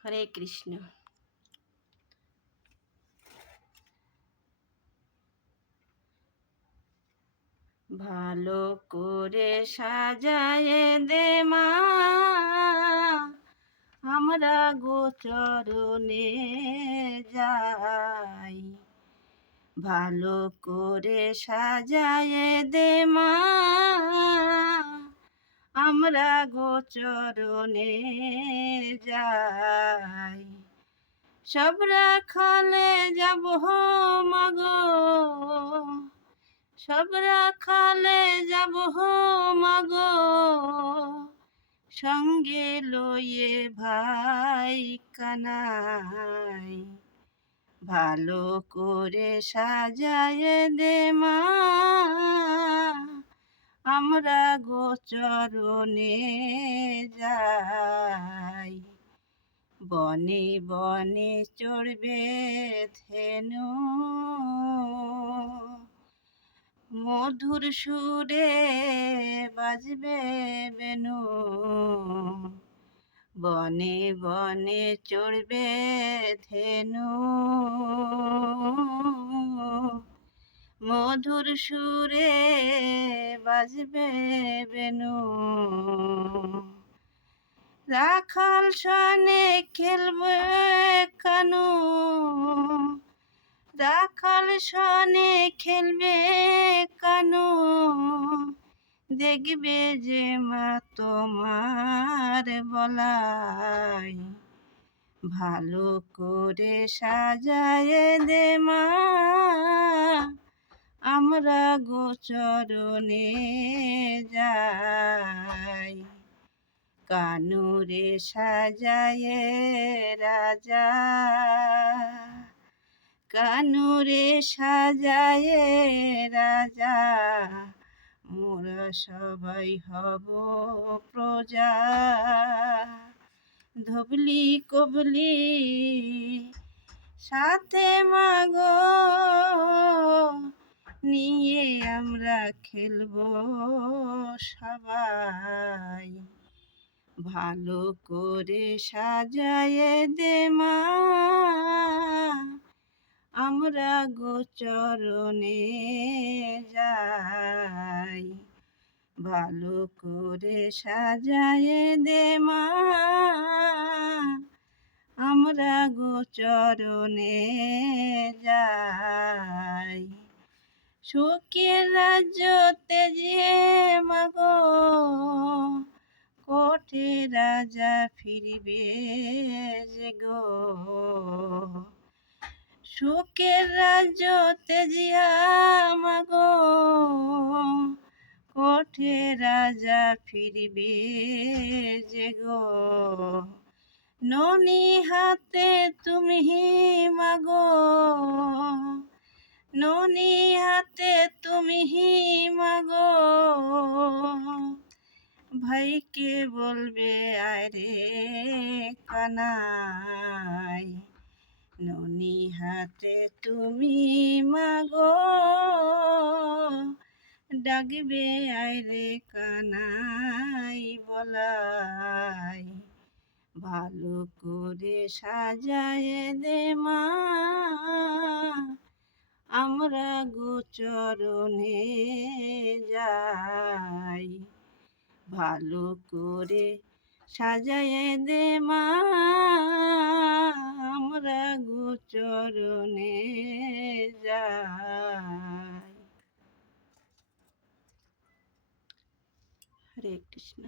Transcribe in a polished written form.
হরে কৃষ্ণ। ভালো করে সাজায়ে দে মা, আমরা গোচরণে যাই। ভালো করে সাজায়ে দে মা, আমরা গোচরণে যাই। সব রাখালে যাব মাগো, সব রাখালে যাব মাগো, সঙ্গে লয়ে ভাই কানাই। ভালো করে সাজায়ে দে মা, আমরা গোচরণে যাই। বনে বনে চড়বে ধেনু, মধুর সুরে বাজবে বেনু। বনে বনে চড়বে ধেনু, মধুর সুরে বাজবে বেনু। রাখাল সনে খেলবে কানু, রাখাল সনে খেলবে কানু। দেখবে যে মা তোমার বলাই। ভালো করে সাজায়ে দে মা, আমরা গোচরণে যাই। কানুরে সাজায়ে রাজা, কানুরে সাজায়ে রাজা, মোরা সবাই হব প্রজা। ধবলি কবলি সাথে মাগো, নিয়ে আমরা খেলবো সবাই। ভালো করে সাজায়ে দে মা, আমরা গোচরণে যাই। ভালো করে সাজায়ে দে মা, আমরা গোচরণে যাই। সুখের রাজ্য তেজে মাগো, কোঠে রাজা ফিরবে যে গো। সুখের রাজ্য তেজিয়া মাগো, কোঠে রাজা ফিরবে যে গো। ননি হাতে তুমি মাগো, ননি হাতে তুমি মাগো। ভাইকে বলবে আয় রে কানাই। ননি হাতে তুমি মাগো, ডাকবে আয় রে কানাই বলাই। ভালো করে সাজায়ে দে মা, আমরা গোচরণে যাই। ভালো করে সাজায়ে দে মা, আমরা গোচরণে যাই। হরে কৃষ্ণ।